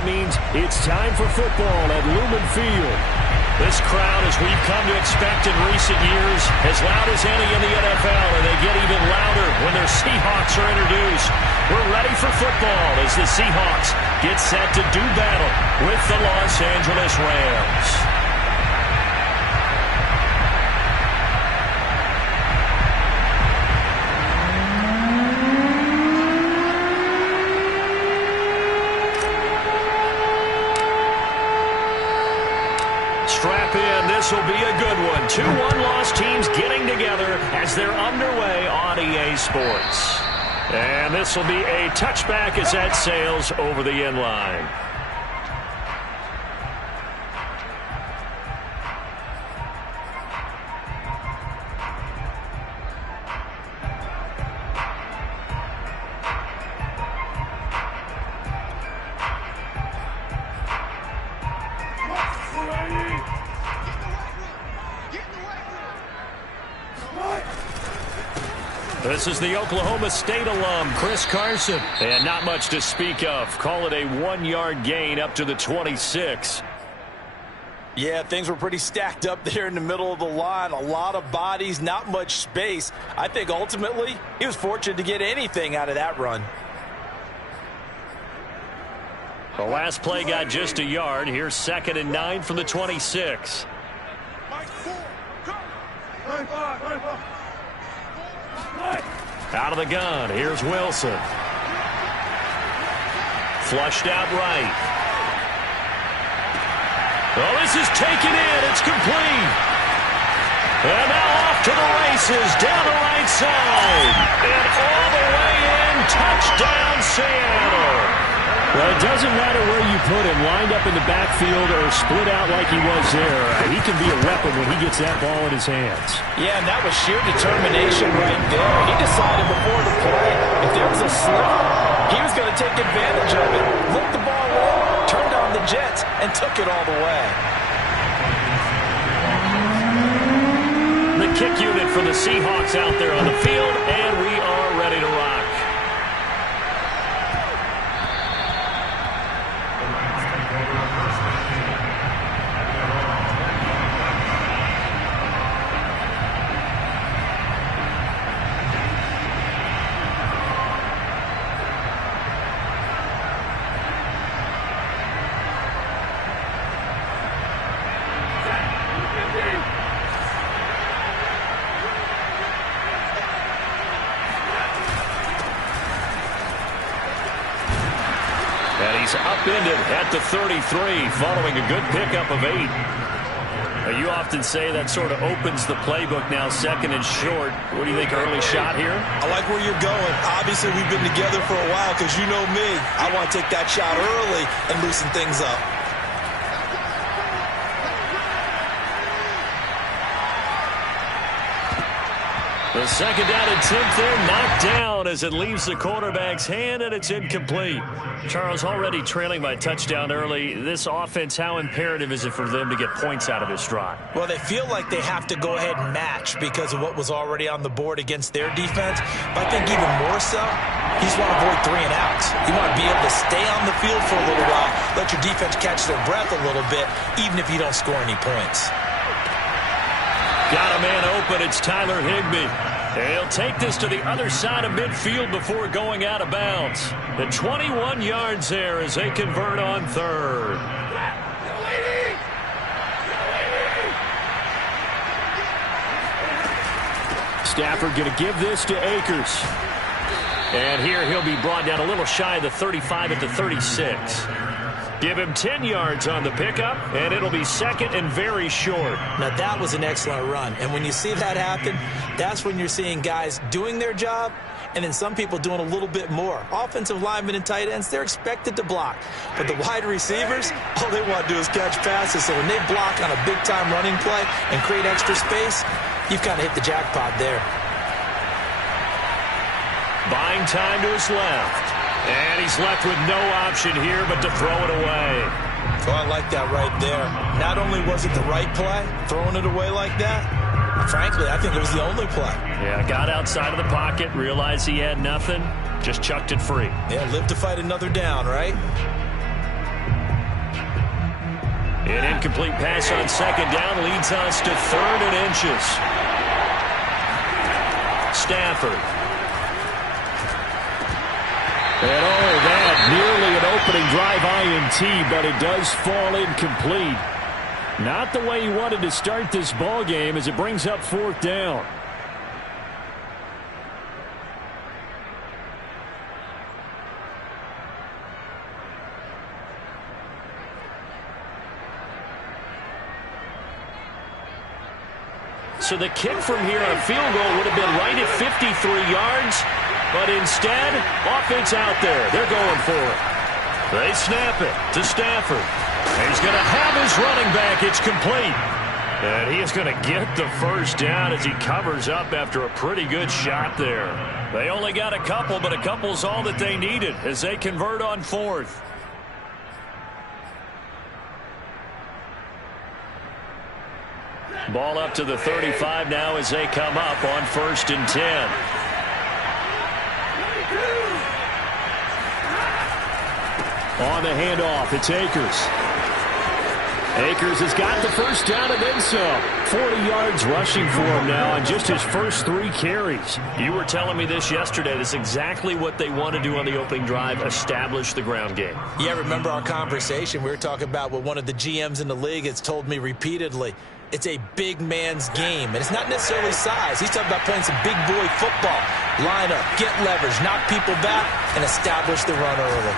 that means it's time for football at Lumen Field. This crowd, as we've come to expect in recent years, as loud as any in the NFL, and they get even louder when their Seahawks are introduced. We're ready for football as the Seahawks get set to do battle with the Los Angeles Rams. Strap in. This will be a good one. 2 one-loss teams getting together as they're underway on EA Sports. And this will be a touchback as that sails over the end line. This is the Oklahoma State alum, Chris Carson. And not much to speak of. Call it a 1-yard gain up to the 26. Yeah, things were pretty stacked up there in the middle of the line. A lot of bodies, not much space. I think ultimately he was fortunate to get anything out of that run. The last play got just a yard. Here's 2nd and 9 from the 26. Out of the gun, here's Wilson. Flushed out right. Well, this is taken in. It's complete. And now off to the races, down the right side. And all the way in, touchdown Seattle. Well, it doesn't matter where you put him, lined up in the backfield or split out like he was there. He can be a weapon when he gets that ball in his hands. Yeah, and that was sheer determination right there. He decided before the play, if there was a slip, he was going to take advantage of it. Looked the ball in, turned on the jets, and took it all the way. The kick unit for the Seahawks out there on the field, and we are ready to rock. Upended at the 33 following a good pickup of 8. Now, you often say that sort of opens the playbook now, 2nd and short. What do you think, early shot here? I like where you're going. Obviously, we've been together for a while because you know me. I want to take that shot early and loosen things up. The 2nd down attempt there knocked down as it leaves the quarterback's hand, and it's incomplete. Charles, already trailing by touchdown early. This offense, how imperative is it for them to get points out of this drive? Well, they feel like they have to go ahead and match because of what was already on the board against their defense. But I think even more so, you just want to avoid 3 and outs. You want to be able to stay on the field for a little while, let your defense catch their breath a little bit, even if you don't score any points. Got a man open. It's Tyler Higbee. He'll take this to the other side of midfield before going out of bounds. The 21 yards there as they convert on 3rd. Stafford going to give this to Akers. And here he'll be brought down a little shy of the 35 at the 36. Give him 10 yards on the pickup, and it'll be 2nd and very short. Now, that was an excellent run. And when you see that happen, that's when you're seeing guys doing their job and then some people doing a little bit more. Offensive linemen and tight ends, they're expected to block. But the wide receivers, all they want to do is catch passes. So when they block on a big-time running play and create extra space, you've kind of hit the jackpot there. Buying time to his left. And he's left with no option here but to throw it away. Oh, I like that right there. Not only was it the right play, throwing it away like that, frankly, I think it was the only play. Yeah, got outside of the pocket, realized he had nothing, just chucked it free. Yeah, live to fight another down, right? An incomplete pass on second down leads us to 3rd and inches. Stafford. And that nearly an opening drive INT, but it does fall incomplete. Not the way he wanted to start this ball game as it brings up 4th down. So the kick from here on a field goal would have been right at 53 yards. But instead, offense out there. They're going for it. They snap it to Stafford. He's going to have his running back. It's complete. And he is going to get the first down as he covers up after a pretty good shot there. They only got a couple, but a couple's all that they needed as they convert on 4th. Ball up to the 35 now as they come up on 1st and 10. On the handoff, it's Akers. Akers has got the first down and then some. 40 yards rushing for him now on just his first 3 carries. You were telling me this yesterday. That's exactly what they want to do on the opening drive, establish the ground game. Yeah, remember our conversation? We were talking about what one of the GMs in the league has told me repeatedly. It's a big man's game, and it's not necessarily size. He's talking about playing some big boy football. Line up, get leverage, knock people back, and establish the run early.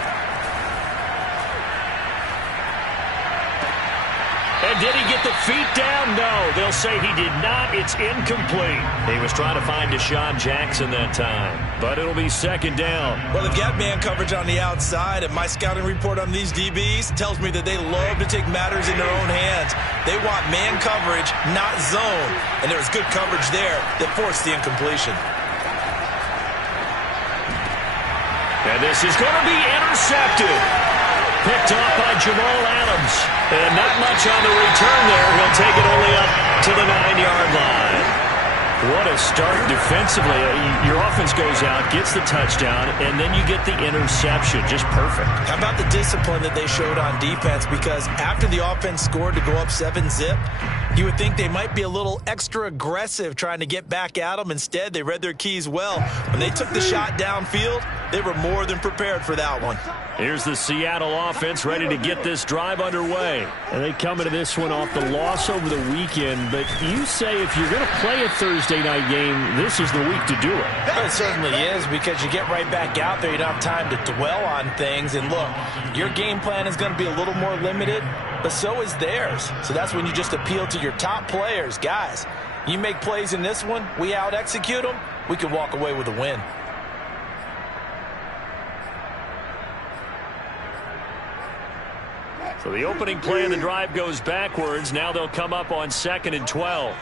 And did he get the feet down? No. They'll say he did not. It's incomplete. He was trying to find Deshaun Jackson that time. But it'll be 2nd down. Well, they've got man coverage on the outside, and my scouting report on these DBs tells me that they love to take matters in their own hands. They want man coverage, not zone. And there was good coverage there that forced the incompletion. And this is going to be intercepted. Picked off by Jamal Adams. And not much on the return there. He'll take it only up to the 9-yard line. What a start defensively. Your offense goes out, gets the touchdown, and then you get the interception. Just perfect. How about the discipline that they showed on defense? Because after the offense scored to go up 7-zip, you would think they might be a little extra aggressive trying to get back at them. Instead, they read their keys well. When they took the shot downfield, they were more than prepared for that one. Here's the Seattle offense ready to get this drive underway. And they come into this one off the loss over the weekend. But you say if you're going to play a Thursday night game, this is the week to do it. It certainly is, because you get right back out there. You don't have time to dwell on things. And look, your game plan is going to be a little more limited, but so is theirs. So that's when you just appeal to your top players. Guys, you make plays in this one, we out-execute them, we can walk away with a win. So the opening play of the drive goes backwards. Now they'll come up on 2nd and 12.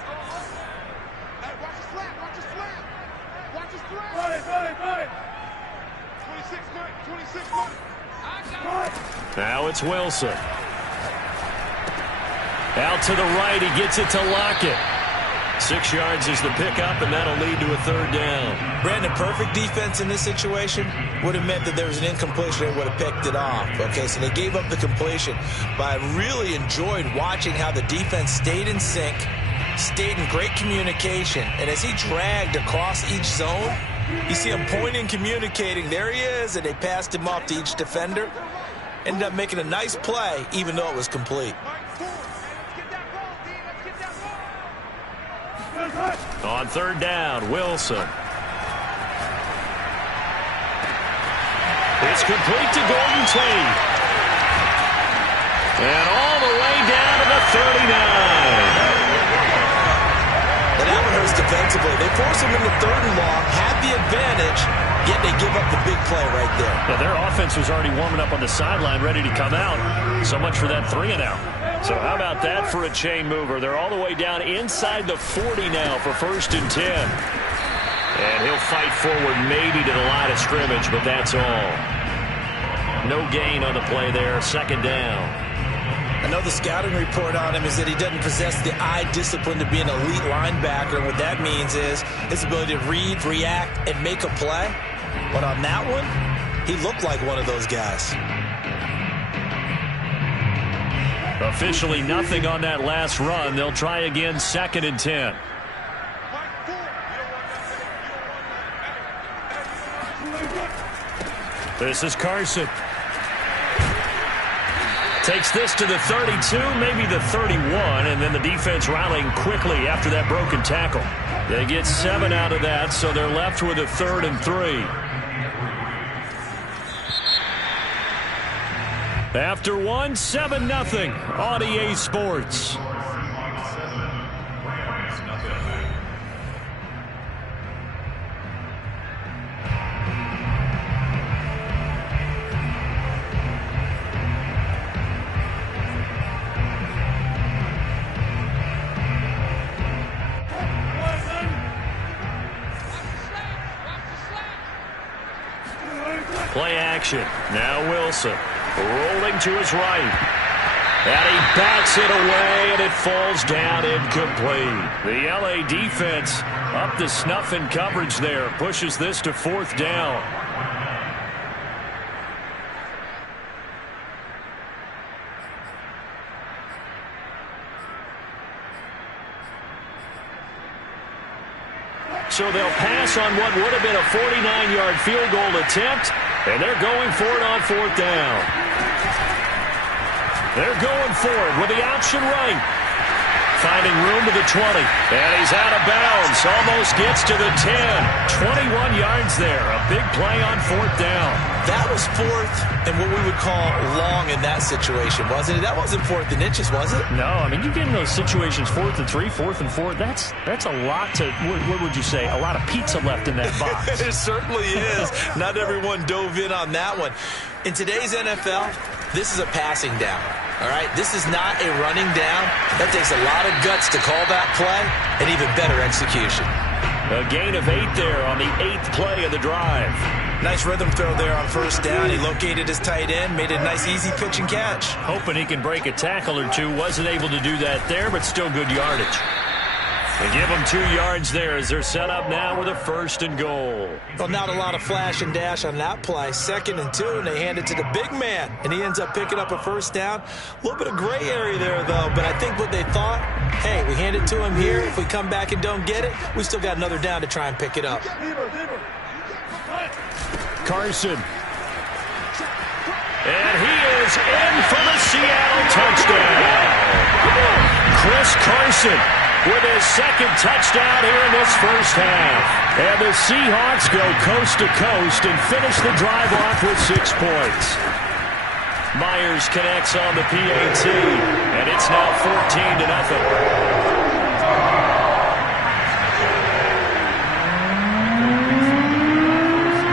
Now it's Wilson. Out to the right. He gets it to Lockett. 6 yards is the pickup, and that'll lead to a 3rd down. Brandon, perfect defense in this situation would have meant that there was an incompletion and would have picked it off. Okay, so they gave up the completion. But I really enjoyed watching how the defense stayed in sync, stayed in great communication. And as he dragged across each zone, you see him pointing, communicating. There he is, and they passed him off to each defender. Ended up making a nice play, even though it was complete. On 3rd down, Wilson. It's complete to Golden Tate. And all the way down to the 39. And that one hurts defensively. They force him into 3rd and long, had the advantage, yet they give up the big play right there. Yeah, their offense was already warming up on the sideline, ready to come out. So much for that 3-and-out. So how about that for a chain mover? They're all the way down inside the 40 now for 1st and 10. And he'll fight forward maybe to the line of scrimmage, but that's all. No gain on the play there. 2nd down. I know the scouting report on him is that he doesn't possess the eye discipline to be an elite linebacker. And what that means is his ability to read, react, and make a play. But on that one, he looked like one of those guys. A Officially nothing on that last run. They'll try again, 2nd and 10. This is Carson. Takes this to the 32, maybe the 31, and then the defense rallying quickly after that broken tackle. They get 7 out of that, so they're left with a 3rd and 3. After 1, 7-0 on EA Sports. Play action. Now Wilson. Rolling to his right. And he bats it away, and it falls down incomplete. The LA defense up to snuff in coverage there. Pushes this to 4th down. So they'll pass on what would have been a 49-yard field goal attempt, and they're going for it on 4th down. They're going for it with the option right. Finding room to the 20, and he's out of bounds. Almost gets to the 10. 21 yards there. A big play on 4th down. That was 4th and what we would call long in that situation, wasn't it? That wasn't 4th and inches, was it? No, I mean, you get in those situations, 4th and 3, 4th and 4. That's a lot to, what would you say, a lot of pizza left in that box. It certainly is. Not everyone dove in on that one. In today's NFL, this is a passing down. All right, this is not a running down. That takes a lot of guts to call that play and even better execution. A gain of 8 there on the 8th play of the drive. Nice rhythm throw there on 1st down. He located his tight end, made a nice easy pitch and catch. Hoping he can break a tackle or two. Wasn't able to do that there, but still good yardage. They give him 2 yards there as they're set up now with a 1st and goal. Well, not a lot of flash and dash on that play. 2nd and 2, and they hand it to the big man, and he ends up picking up a 1st down. A little bit of gray area there, though, but I think what they thought, hey, we hand it to him here. If we come back and don't get it, we still got another down to try and pick it up. Carson. And he is in for the Seattle touchdown. Chris Carson with his 2nd touchdown here in this 1st half. And the Seahawks go coast to coast and finish the drive off with 6 points. Myers connects on the PAT, and it's now 14-0.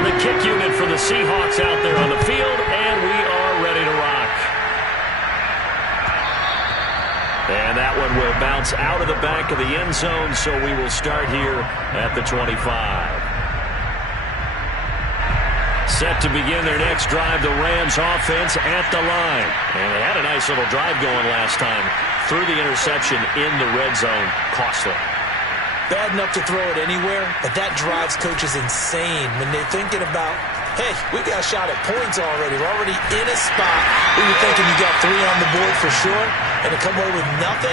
The kick unit for the Seahawks out there on the field, and we are ready to rock. And that one will bounce out of the back of the end zone, so we will start here at the 25. Set to begin their next drive, the Rams offense at the line. And they had a nice little drive going last time. Threw the interception in the red zone. Costly. Bad enough to throw it anywhere, but that drives coaches insane when they're thinking about, hey, we got a shot at points already. We're already in a spot where you're thinking you got 3 on the board for sure, and to come away with nothing,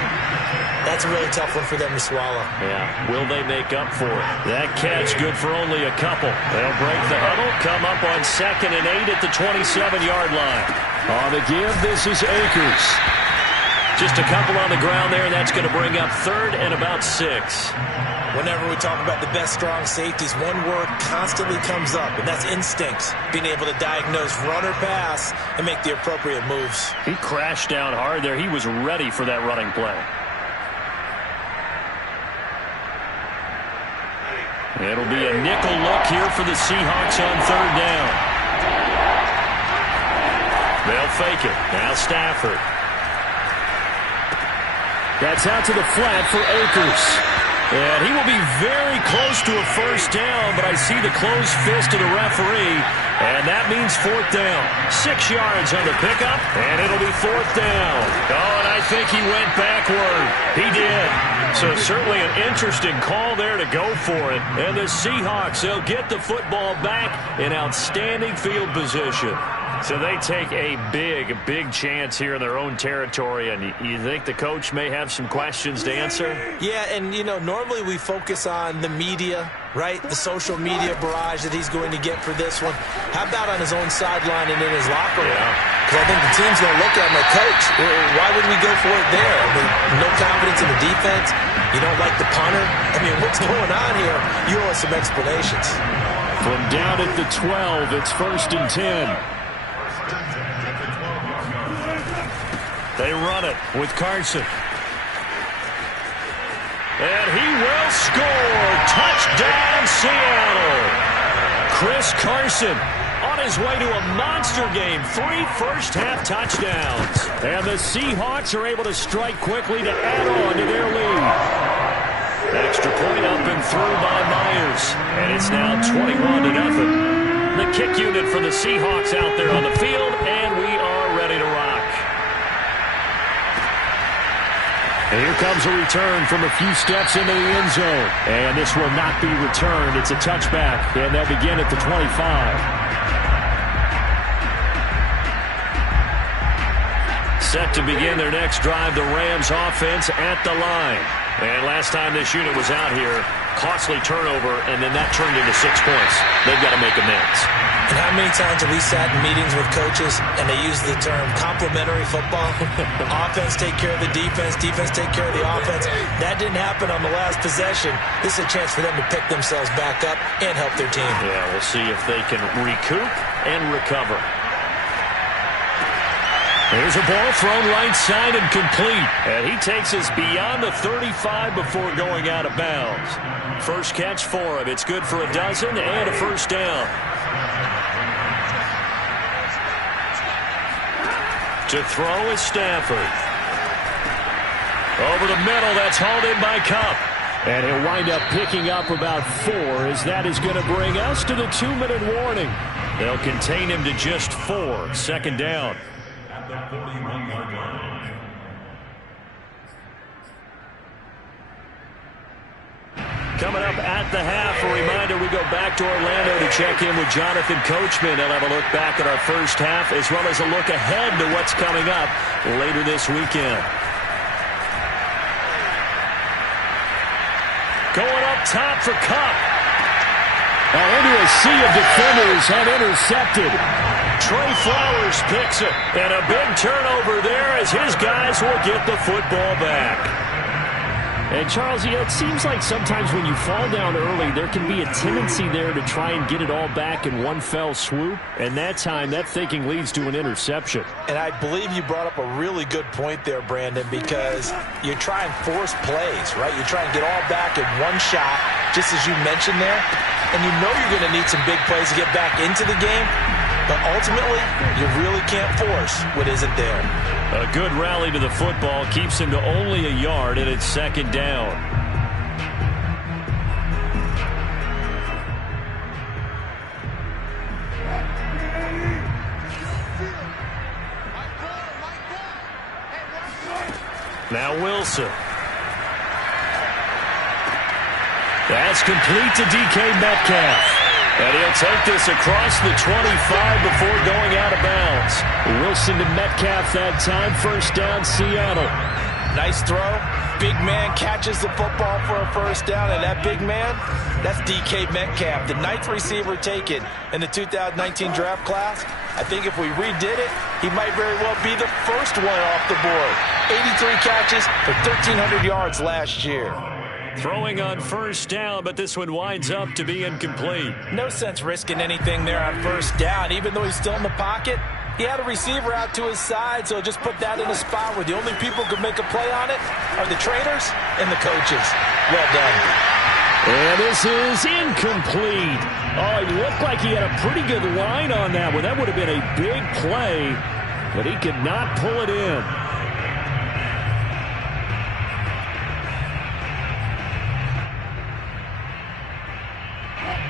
that's a really tough one for them to swallow. Yeah, will they make up for it? That catch good for only a couple. They'll break the huddle, come up on 2nd and 8 at the 27-yard line. On the give, this is Akers. Just a couple on the ground there, and that's going to bring up 3rd and about 6. Whenever we talk about the best strong safeties, one word constantly comes up, and that's instincts. Being able to diagnose run or pass and make the appropriate moves. He crashed down hard there. He was ready for that running play. It'll be a nickel look here for the Seahawks on 3rd down. They'll fake it. Now Stafford. That's out to the flat for Akers. And he will be very close to a 1st down, but I see the closed fist of the referee, and that means 4th down. 6 yards on the pickup, and it'll be 4th down. Oh, and I think he went backward. He did. So certainly an interesting call there to go for it. And the Seahawks, they'll get the football back in outstanding field position. So they take a big chance here in their own territory, and you think the coach may have some questions to answer? Yeah, and, normally we focus on the media, right? The social media barrage that he's going to get for this one. How about on his own sideline and in his locker room? Because I think the team's going to look at him like, Coach, why would we go for it there? I mean, no confidence in the defense. You don't like the punter. I mean, what's going on here? You owe us some explanations. From down at the 12, it's 1st and 10. They run it with Carson. And he will score. Touchdown, Seattle. Chris Carson on his way to a monster game. 3 first-half touchdowns. And the Seahawks are able to strike quickly to add on to their lead. Extra point up and through by Myers. And it's now 21-0. The kick unit for the Seahawks out there on the field, and we are ready to rock. And here comes a return from a few steps into the end zone. And this will not be returned. It's a touchback, and they'll begin at the 25. Set to begin their next drive, the Rams offense at the line. And last time this unit was out here, costly turnover, and then that turned into 6 points. They've got to make amends. And how many times have we sat in meetings with coaches and they use the term complementary football? Offense take care of the defense, defense take care of the offense. That didn't happen on the last possession. This is a chance for them to pick themselves back up and help their team. Yeah, we'll see if they can recoup and recover. There's a ball thrown right side and complete. And he takes us beyond the 35 before going out of bounds. First catch for him. It's good for a dozen and a first down. To throw is Stafford. Over the middle, that's hauled in by Kupp. And he'll wind up picking up about 4, as that is going to bring us to the 2-minute warning. They'll contain him to just 4. Second down. Coming up at the half, a reminder, we go back to Orlando to check in with Jonathan Coachman. He'll have a look back at our first half as well as a look ahead to what's coming up later this weekend. Going up top for Kupp. Into a sea of defenders and intercepted. Trey Flowers picks it. And a big turnover there as his guys will get the football back. And, Charles, it seems like sometimes when you fall down early, there can be a tendency there to try and get it all back in one fell swoop. And that time, that thinking leads to an interception. And I believe you brought up a really good point there, Brandon, because you try and force plays, right? You try and get all back in one shot, just as you mentioned there. And you know you're going to need some big plays to get back into the game. But ultimately, you really can't force what isn't there. A good rally to the football keeps him to only a yard, and it's second down. Now Wilson. That's complete to DK Metcalf. And he'll take this across the 25 before going out of bounds. Wilson to Metcalf that time. First down, Seattle. Nice throw. Big man catches the football for a first down. And that big man, that's DK Metcalf, the 9th receiver taken in the 2019 draft class. I think if we redid it, he might very well be the first one off the board. 83 catches for 1,300 yards last year. Throwing on first down, but this one winds up to be incomplete. No sense risking anything there on first down. Even though he's still in the pocket, he had a receiver out to his side, so just put that in a spot where the only people who can make a play on it are the trainers and the coaches. Well done. And this is incomplete. Oh, he looked like he had a pretty good line on that one. That would have been a big play, but he could not pull it in.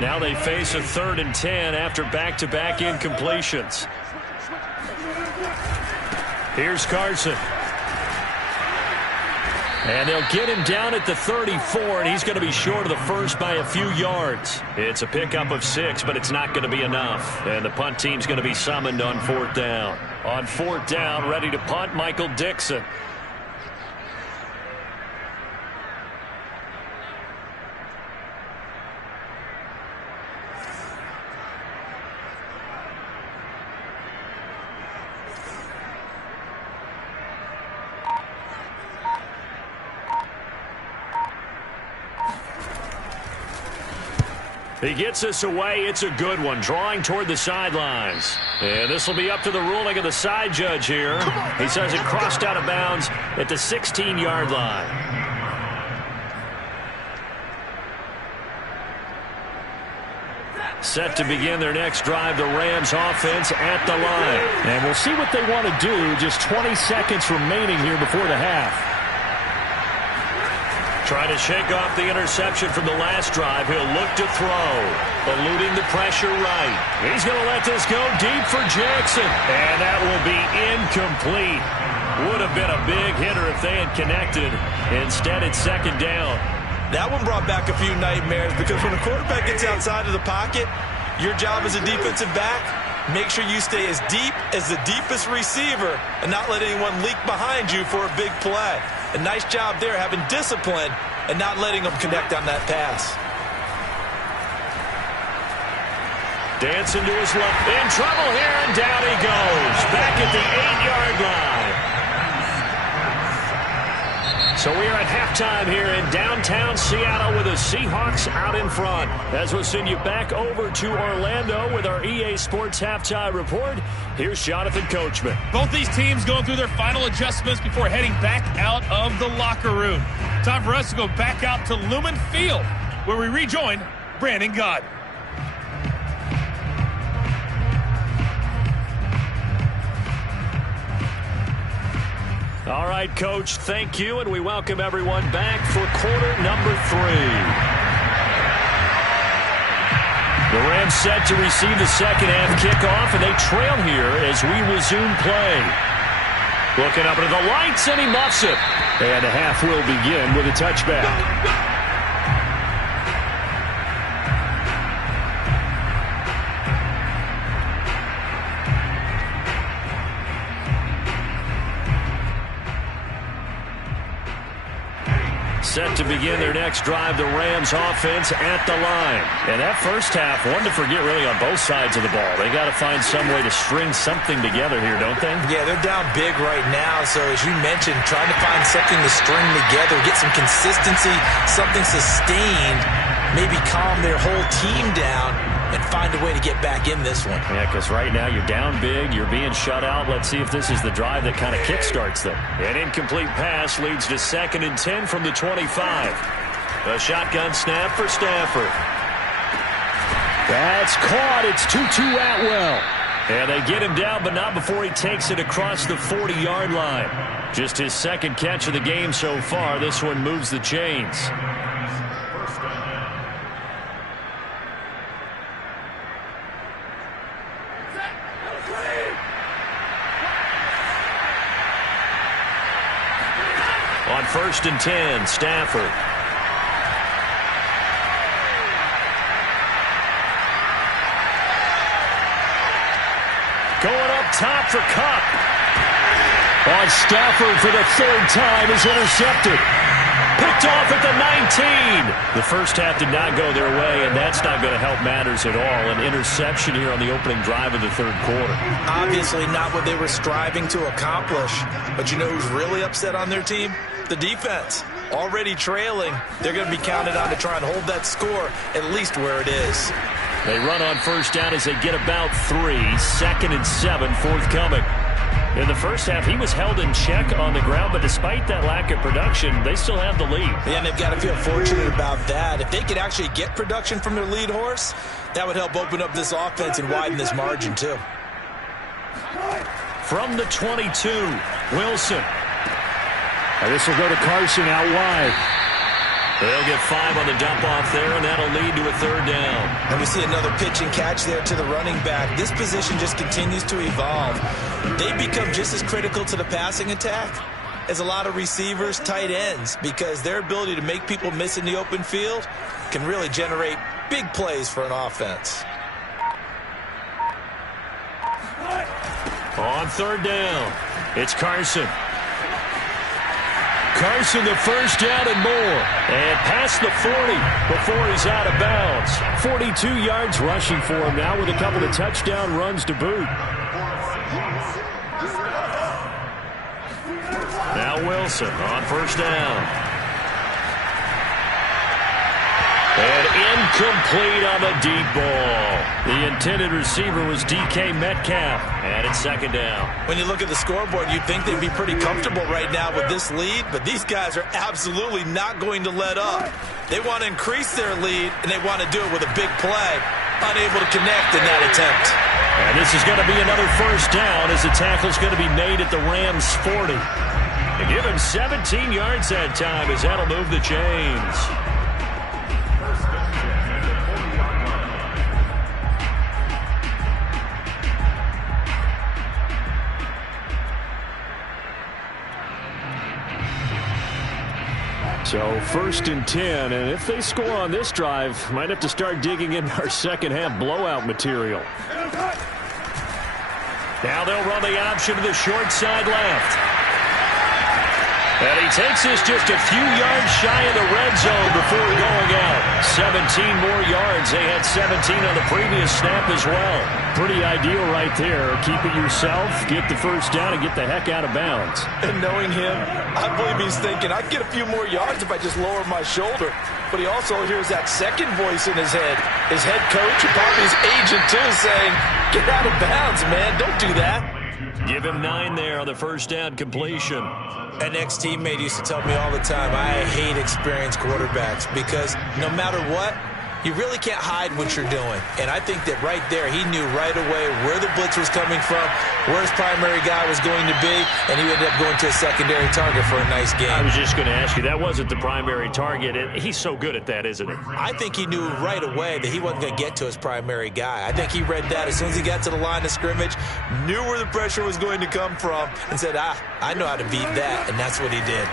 Now they face a 3rd and 10 after back-to-back incompletions. Here's Carson. And they'll get him down at the 34, and he's going to be short of the first by a few yards. It's a pickup of 6, but it's not going to be enough. And the punt team's going to be summoned on 4th down. On 4th down, ready to punt, Michael Dixon. He gets us away. It's a good one, drawing toward the sidelines. And this will be up to the ruling of the side judge here. He says it crossed out of bounds at the 16-yard line. Set to begin their next drive, the Rams offense at the line. And we'll see what they want to do. Just 20 seconds remaining here before the half. Trying to shake off the interception from the last drive. He'll look to throw. Eluding the pressure right. He's going to let this go deep for Jackson. And that will be incomplete. Would have been a big hitter if they had connected. Instead, it's 2nd down. That one brought back a few nightmares because when a quarterback gets outside of the pocket, your job as a defensive back, make sure you stay as deep as the deepest receiver and not let anyone leak behind you for a big play. A nice job there having discipline and not letting them connect on that pass. Dancing to his left. In trouble here, and down he goes. Back at the 8-yard line. So we are at halftime here in downtown Seattle with the Seahawks out in front. As we'll send you back over to Orlando with our EA Sports Halftime Report, here's Jonathan Coachman. Both these teams going through their final adjustments before heading back out of the locker room. Time for us to go back out to Lumen Field, where we rejoin Brandon Gott. All right, Coach, thank you, and we welcome everyone back for quarter number 3. The Rams set to receive the second half kickoff, and they trail here as we resume play. Looking up into the lights, and he muffs it. And the half will begin with a touchback. Set to begin their next drive, the Rams offense at the line. And that first half, one to forget really on both sides of the ball. They got to find some way to string something together here, don't they? Yeah, they're down big right now. So as you mentioned, trying to find something to string together, get some consistency, something sustained, maybe calm their whole team down and find a way to get back in this one. Yeah, because right now you're down big, you're being shut out. Let's see if this is the drive that kind of kickstarts them. An incomplete pass leads to 2nd and 10 from the 25. A shotgun snap for Stafford. That's caught. It's Tutu Atwell. And they get him down, but not before he takes it across the 40-yard line. Just his 2nd catch of the game so far. This one moves the chains. On 1st and 10, Stafford. Going up top for Kupp. On Stafford for the 3rd time is intercepted. Picked off at the 19. The first half did not go their way, and that's not going to help matters at all. An interception here on the opening drive of the 3rd quarter. Obviously not what they were striving to accomplish. But you know who's really upset on their team? The defense. Already trailing. They're going to be counted on to try and hold that score at least where it is. They run on 1st down as they get about 3. 2nd and 7 forthcoming. In the first half, he was held in check on the ground, but despite that lack of production, they still have the lead. Yeah, and they've got to feel fortunate about that. If they could actually get production from their lead horse, that would help open up this offense and widen this margin too. From the 22, Wilson. And this will go to Carson out wide. They'll get 5 on the dump off there, and that'll lead to a 3rd down. And we see another pitch and catch there to the running back. This position just continues to evolve. They become just as critical to the passing attack as a lot of receivers, tight ends, because their ability to make people miss in the open field can really generate big plays for an offense. On third down, it's Carson. Carson, the first down and more. And past the 40 before he's out of bounds. 42 yards rushing for him now with a couple of touchdown runs to boot. Now Wilson on first down. And incomplete on the deep ball. The intended receiver was DK Metcalf. And it's second down. When you look at the scoreboard, you'd think they'd be pretty comfortable right now with this lead, but these guys are absolutely not going to let up. They want to increase their lead, and they want to do it with a big play. Unable to connect in that attempt. And this is going to be another first down as the tackle's going to be made at the Rams' 40. They give him 17 yards that time as that'll move the chains. So first and 10, and if they score on this drive, might have to start digging in our second half blowout material. Now they'll run the option to the short side left. And he takes this just a few yards shy of the red zone before going out. 17 more yards. They had 17 on the previous snap as well. Pretty ideal right there. Keep it yourself, get the first down, and get the heck out of bounds. And knowing him, I believe he's thinking, I'd get a few more yards if I just lower my shoulder. But he also hears that second voice in his head. His head coach and probably his agent, too, saying, get out of bounds, man. Don't do that. Give him 9 there on the first down completion. An ex-teammate used to tell me all the time, I hate experienced quarterbacks because no matter what, you really can't hide what you're doing. And I think that right there, he knew right away where the blitz was coming from, where his primary guy was going to be, and he ended up going to a secondary target for a nice game. I was just going to ask you, that wasn't the primary target. He's so good at that, isn't he? I think he knew right away that he wasn't going to get to his primary guy. I think he read that as soon as he got to the line of scrimmage, knew where the pressure was going to come from, and said, I know how to beat that, and that's what he did.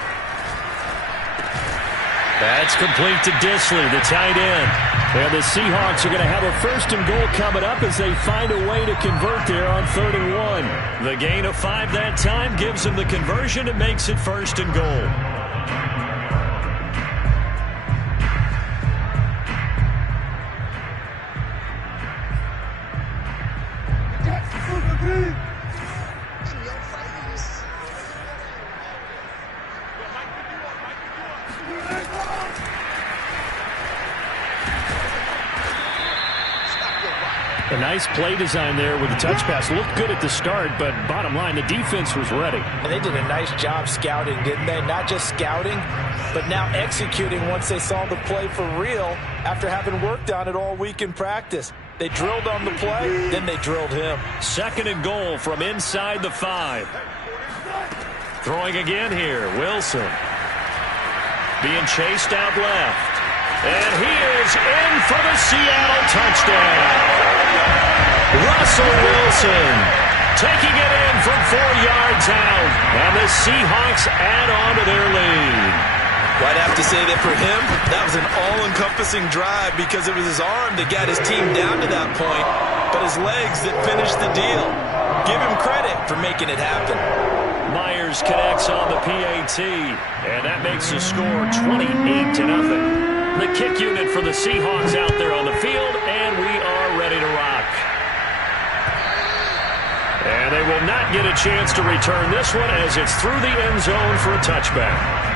That's complete to Disley, the tight end. And the Seahawks are going to have a first and goal coming up as they find a way to convert there on 3rd and 1. The gain of 5 that time gives them the conversion and makes it first and goal. A nice play design there with the touch pass. Looked good at the start, but bottom line, the defense was ready. And they did a nice job scouting, didn't they? Not just scouting, but now executing once they saw the play for real after having worked on it all week in practice. They drilled on the play, then they drilled him. 2nd and goal from inside the 5. Throwing again here, Wilson. Being chased out left. And he is in for the Seattle touchdown. Russell Wilson taking it in from 4 yards out. And the Seahawks add on to their lead. Well, I'd have to say that for him, that was an all-encompassing drive because it was his arm that got his team down to that point, but his legs that finished the deal. Give him credit for making it happen. Myers connects on the PAT, and that makes the score 28-0. The kick unit for the Seahawks out there on the field, and we are ready to rock. And they will not get a chance to return this one as it's through the end zone for a touchback.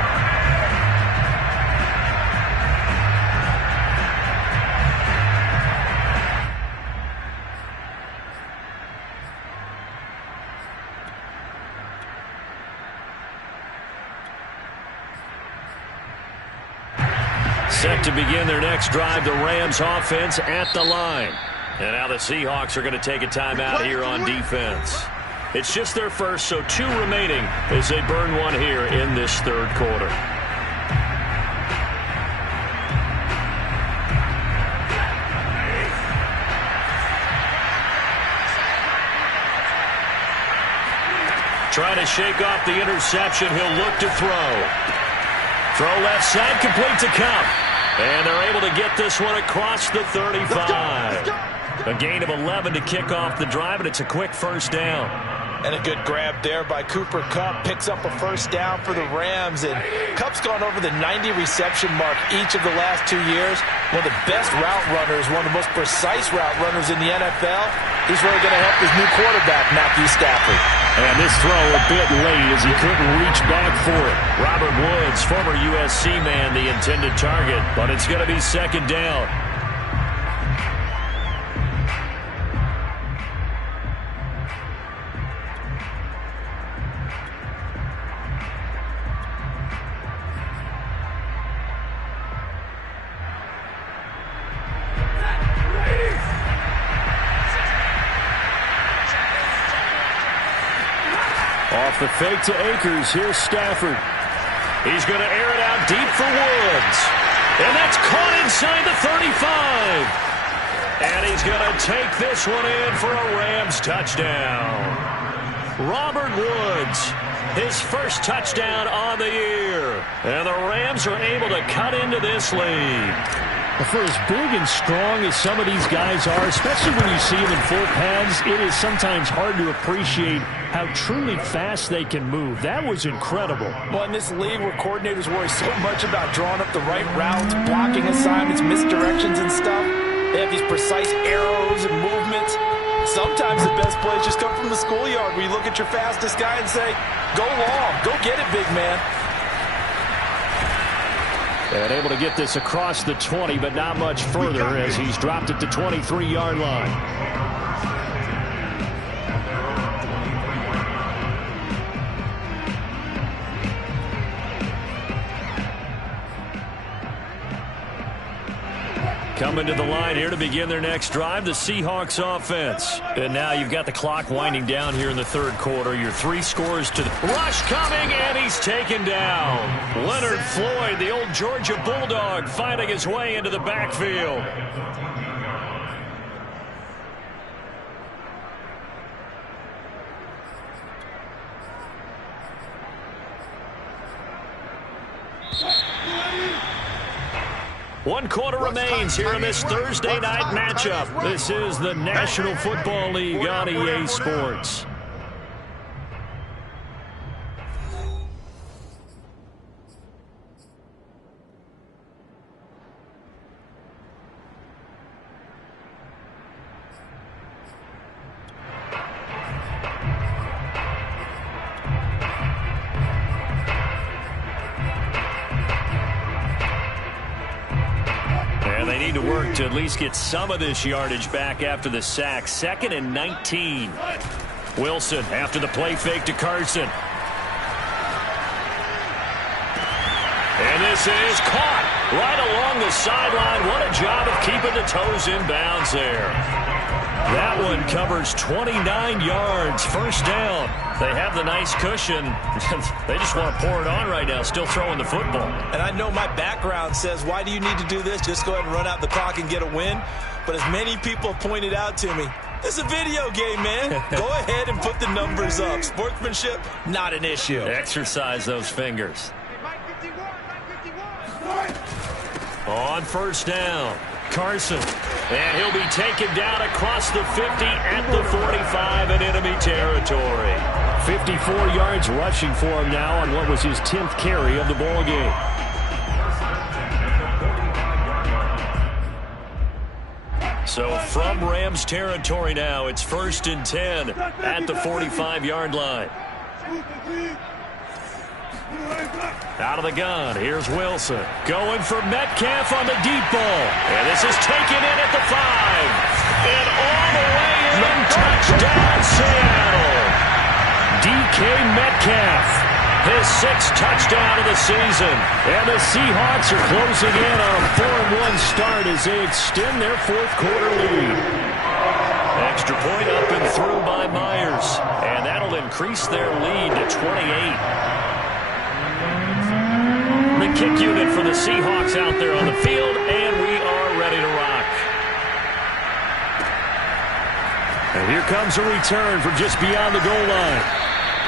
Set to begin their next drive, the Rams offense at the line. And now the Seahawks are going to take a timeout here on defense. It's just their first, so 2 remaining as they burn one here in this 3rd quarter. Trying to shake off the interception. He'll look to throw. Throw left side, complete to Cup. And they're able to get this one across the 35. A gain of 11 to kick off the drive, and it's a quick first down. And a good grab there by Cooper Kupp. Picks up a first down for the Rams. And Kupp's gone over the 90 reception mark each of the last 2 years. One of the best route runners, one of the most precise route runners in the NFL. He's really going to help his new quarterback, Matthew Stafford. And this throw a bit late as he couldn't reach back for it. Robert Woods, former USC man, the intended target. But it's going to be second down. Off the fake to Akers. Here's Stafford. He's going to air it out deep for Woods. And that's caught inside the 35. And he's going to take this one in for a Rams touchdown. Robert Woods, his first touchdown on the year. And the Rams are able to cut into this lead. For as big and strong as some of these guys are, especially when you see them in full pads, it is sometimes hard to appreciate how truly fast they can move. That was incredible. Well, in this league where coordinators worry so much about drawing up the right routes, blocking assignments, misdirections and stuff, they have these precise arrows and movements. Sometimes the best plays just come from the schoolyard where you look at your fastest guy and say, go long, go get it, big man. And able to get this across the 20, but not much further as he's dropped it to 23-yard line. Coming to the line here to begin their next drive, the Seahawks offense. And now you've got the clock winding down here in the third quarter. Your 3 scores to the rush coming, and he's taken down. Leonard Floyd, the old Georgia Bulldog, finding his way into the backfield. One quarter remains here in this Thursday night matchup. This is the National Football League on EA Sports. They need to work to at least get some of this yardage back after the sack. 2nd and 19. Wilson after the play fake to Carson. And this is caught right along the sideline. What a job of keeping the toes in bounds there. That one covers 29 yards. First down. They have the nice cushion. They just want to pour it on right now, still throwing the football. And I know my background says, why do you need to do this? Just go ahead and run out the clock and get a win. But as many people have pointed out to me, it's a video game, man. Go ahead and put the numbers up. Sportsmanship, not an issue. Exercise those fingers. On first down, Carson. And he'll be taken down across the 50 at the 45 in enemy territory. 54 yards rushing for him now on what was his 10th carry of the ball game. So from Rams territory now, it's 1st and 10 at the 45-yard line. Out of the gun, here's Wilson. Going for Metcalf on the deep ball. And this is taken in at the 5. And all the way in, touchdown Seattle. DK Metcalf, his 6th touchdown of the season. And the Seahawks are closing in on a 4-1 start as they extend their 4th quarter lead. Extra point up and through by Myers. And that'll increase their lead to 28. The kick unit for the Seahawks out there on the field, and we are ready to rock. And here comes a return from just beyond the goal line.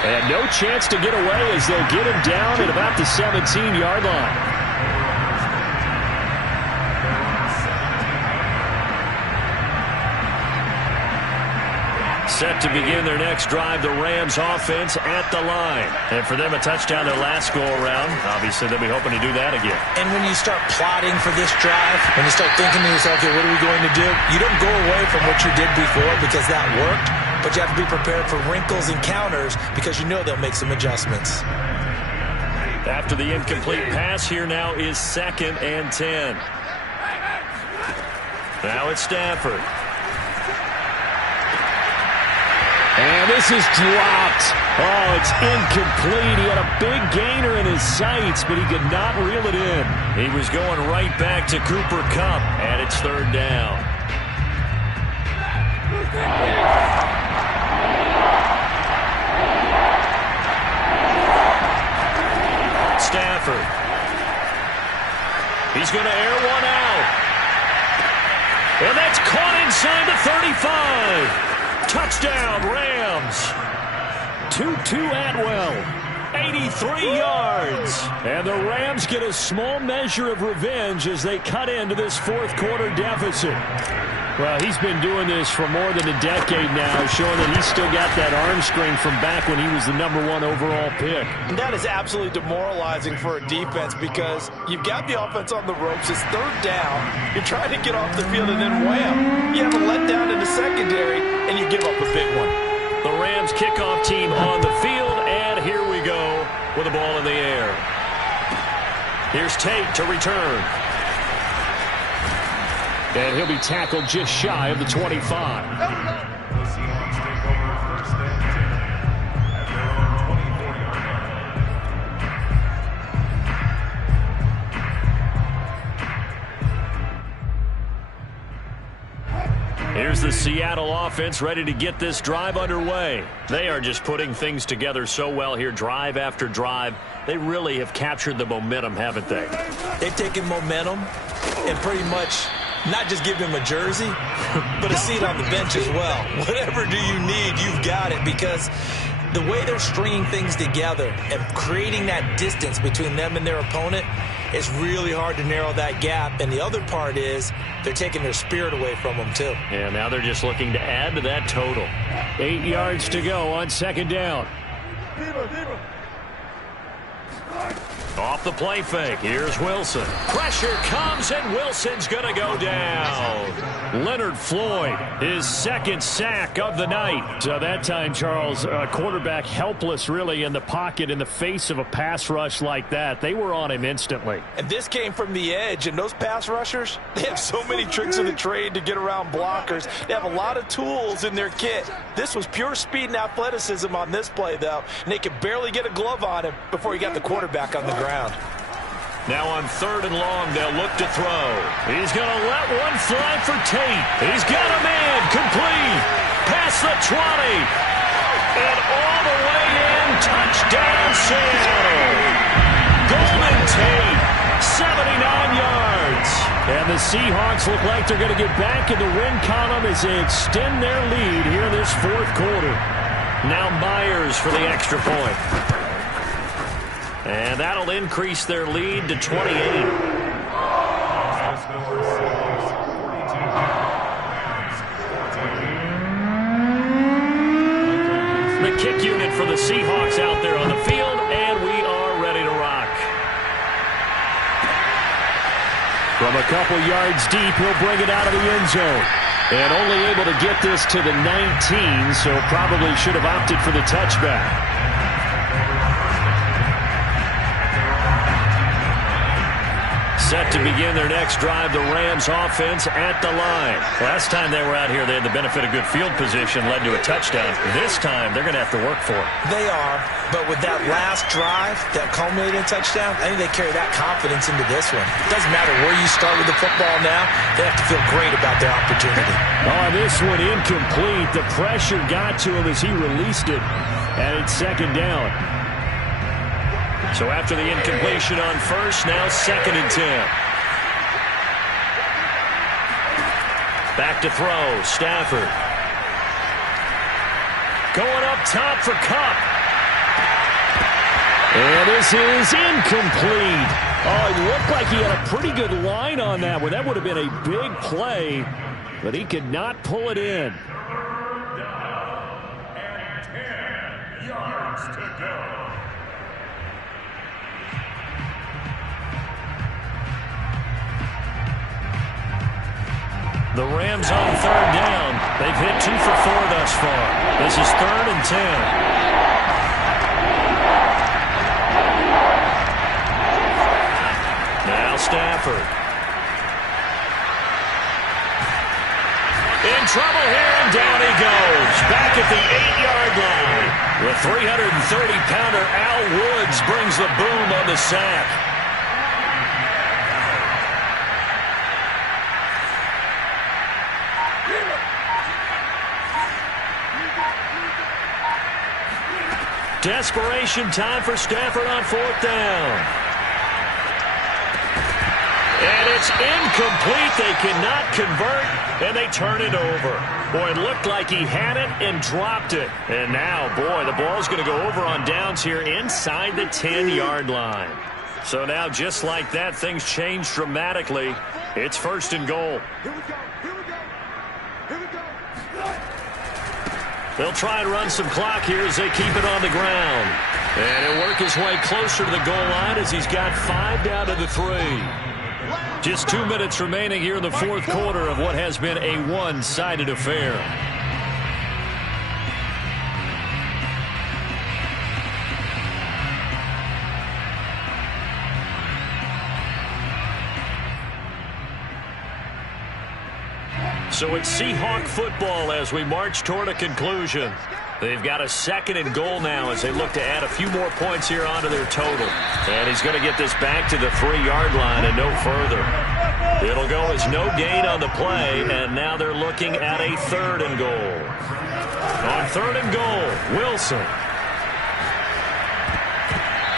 And no chance to get away as they'll get him down at about the 17-yard line. Set to begin their next drive, the Rams offense at the line. And for them, a touchdown their last go-around. Obviously, they'll be hoping to do that again. And when you start plotting for this drive, when you start thinking to yourself, okay, what are we going to do? You don't go away from what you did before because that worked, but you have to be prepared for wrinkles and counters because you know they'll make some adjustments. After the incomplete pass, here now is 2nd and 10. Now it's Stafford. And this is dropped. Oh, it's incomplete. He had a big gainer in his sights, but he could not reel it in. He was going right back to Cooper Kupp, and it's 3rd down. Stafford. He's going to air one out. And that's caught inside the 35. Touchdown, Rams. Tutu Atwell, 83 yards. And the Rams get a small measure of revenge as they cut into this 4th quarter deficit. Well, he's been doing this for more than a decade now, showing that he's still got that arm strength from back when he was the #1 overall pick. And that is absolutely demoralizing for a defense because you've got the offense on the ropes. It's 3rd down. You're trying to get off the field, and then wham, you have a letdown in the secondary, and you give up a big one. The Rams kickoff team on the field, and here we go with the ball in the air. Here's Tate to return. And he'll be tackled just shy of the 25. Here's the Seattle offense ready to get this drive underway. They are just putting things together so well here, drive after drive. They really have captured the momentum, haven't they? They've taken momentum and pretty much not just give him a jersey, but a seat on the bench as well. Whatever do you need, you've got it, because the way they're stringing things together and creating that distance between them and their opponent, it's really hard to narrow that gap. And the other part is they're taking their spirit away from them, too. Yeah, now they're just looking to add to that total. 8 yards to go on 2nd down. Off the play fake, here's Wilson. Pressure comes, and Wilson's going to go down. Leonard Floyd, his 2nd sack of the night. So that time, Charles, quarterback helpless really in the pocket in the face of a pass rush like that. They were on him instantly. And this came from the edge, and those pass rushers, they have so many tricks of the trade to get around blockers. They have a lot of tools in their kit. This was pure speed and athleticism on this play, though, and they could barely get a glove on him before he got the quarterback on the ground. Now on 3rd and long, they'll look to throw. He's going to let one fly for Tate. He's got a man, complete, past the 20, and all the way in, touchdown Seattle. Golden Tate, 79 yards. And the Seahawks look like they're going to get back in the win column as they extend their lead here in this 4th quarter. Now Myers for the extra point. And that'll increase their lead to 28. The kick unit for the Seahawks out there on the field, and we are ready to rock. From a couple yards deep, he'll bring it out of the end zone. And only able to get this to the 19, so probably should have opted for the touchback. Set to begin their next drive, the Rams offense at the line. Last time they were out here, they had the benefit of good field position, led to a touchdown. This time, they're going to have to work for it. They are, but with that last drive that culminated in a touchdown, I think they carry that confidence into this one. It doesn't matter where you start with the football now, they have to feel great about their opportunity. Oh, this one incomplete. The pressure got to him as he released it, and it's 2nd down. So after the incompletion on 1st, now 2nd and 10. Back to throw, Stafford. Going up top for Kupp. And this is incomplete. Oh, it looked like he had a pretty good line on that one. That would have been a big play, but he could not pull it in. And 10 yards to go. The Rams on third down. They've hit 2 for 4 thus far. This is 3rd and 10. Now Stafford. In trouble here, and down he goes. Back at the 8-yard line. The 330-pounder Al Woods brings the boom on the sack. Desperation time for Stafford on 4th down. And it's incomplete. They cannot convert, and they turn it over. Boy, it looked like he had it and dropped it. And now, boy, the ball's going to go over on downs here inside the 10-yard line. So now, just like that, things change dramatically. It's 1st and goal. They'll try and run some clock here as they keep it on the ground. And he'll work his way closer to the goal line as he's got 5 down to the 3. Just 2 minutes remaining here in the 4th quarter of what has been a one-sided affair. So it's Seahawk football as we march toward a conclusion. They've got a 2nd and goal now as they look to add a few more points here onto their total. And he's going to get this back to the 3-yard line and no further. It'll go as no gain on the play, and now they're looking at a 3rd and goal. On 3rd and goal, Wilson.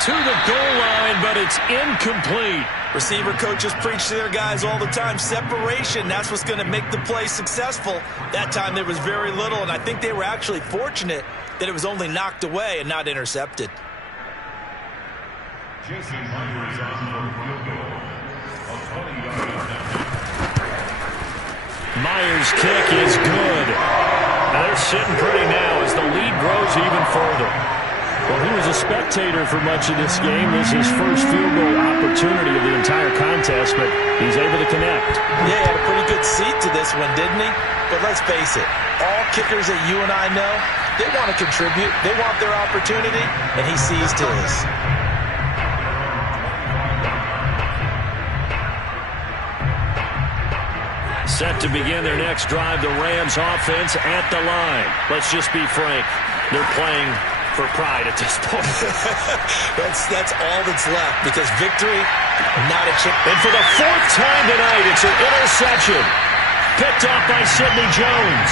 To the goal line, but it's incomplete. Receiver coaches preach to their guys all the time. Separation, that's what's going to make the play successful. That time there was very little, and I think they were actually fortunate that it was only knocked away and not intercepted. Myers' kick is good. Now they're sitting pretty now as the lead grows even further. Well, he was a spectator for much of this game. This is his first field goal opportunity of the entire contest, but he's able to connect. Yeah, he had a pretty good seat to this one, didn't he? But let's face it, all kickers that you and I know, they want to contribute. They want their opportunity, and he seized his. Set to begin their next drive, the Rams offense at the line. Let's just be frank. They're playing for pride at this point. that's all that's left, because victory, not a chip. And for the 4th time tonight, it's an interception. Picked off by Sidney Jones.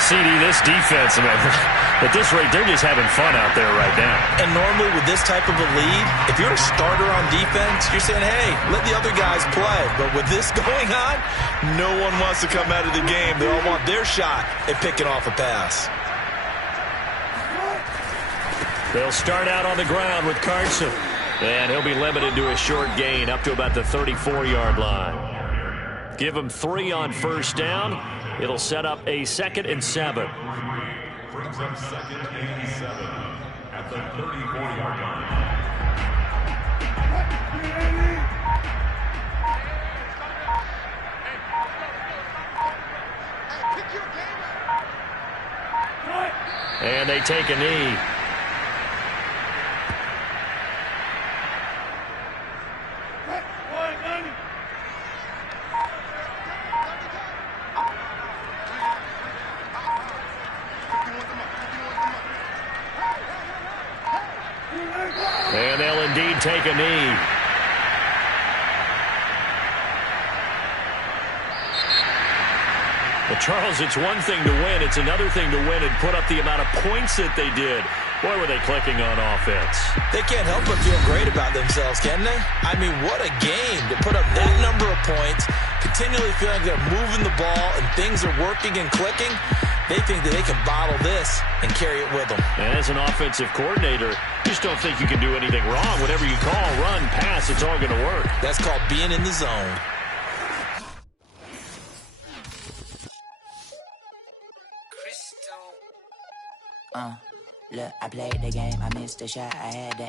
CD, this defense, at this rate, they're just having fun out there right now. And normally with this type of a lead, if you're a starter on defense, you're saying, hey, let the other guys play. But with this going on, no one wants to come out of the game. They all want their shot at picking off a pass. They'll start out on the ground with Carson. And he'll be limited to a short gain up to about the 34-yard line. Give him 3 on 1st down. It'll set up a 2nd and 7. Brings up 2nd and 7 at the 34-yard line. And they take a knee. And they'll indeed take a knee. Well, Charles, it's one thing to win. It's another thing to win and put up the amount of points that they did. Boy, were they clicking on offense. They can't help but feel great about themselves, can they? I mean, what a game to put up that number of points, continually feeling they're moving the ball and things are working and clicking. They think that they can bottle this and carry it with them. And as an offensive coordinator, you just don't think you can do anything wrong. Whatever you call, run, pass, it's all going to work. That's called being in the zone. Look, I played the game, I missed the shot, I had that.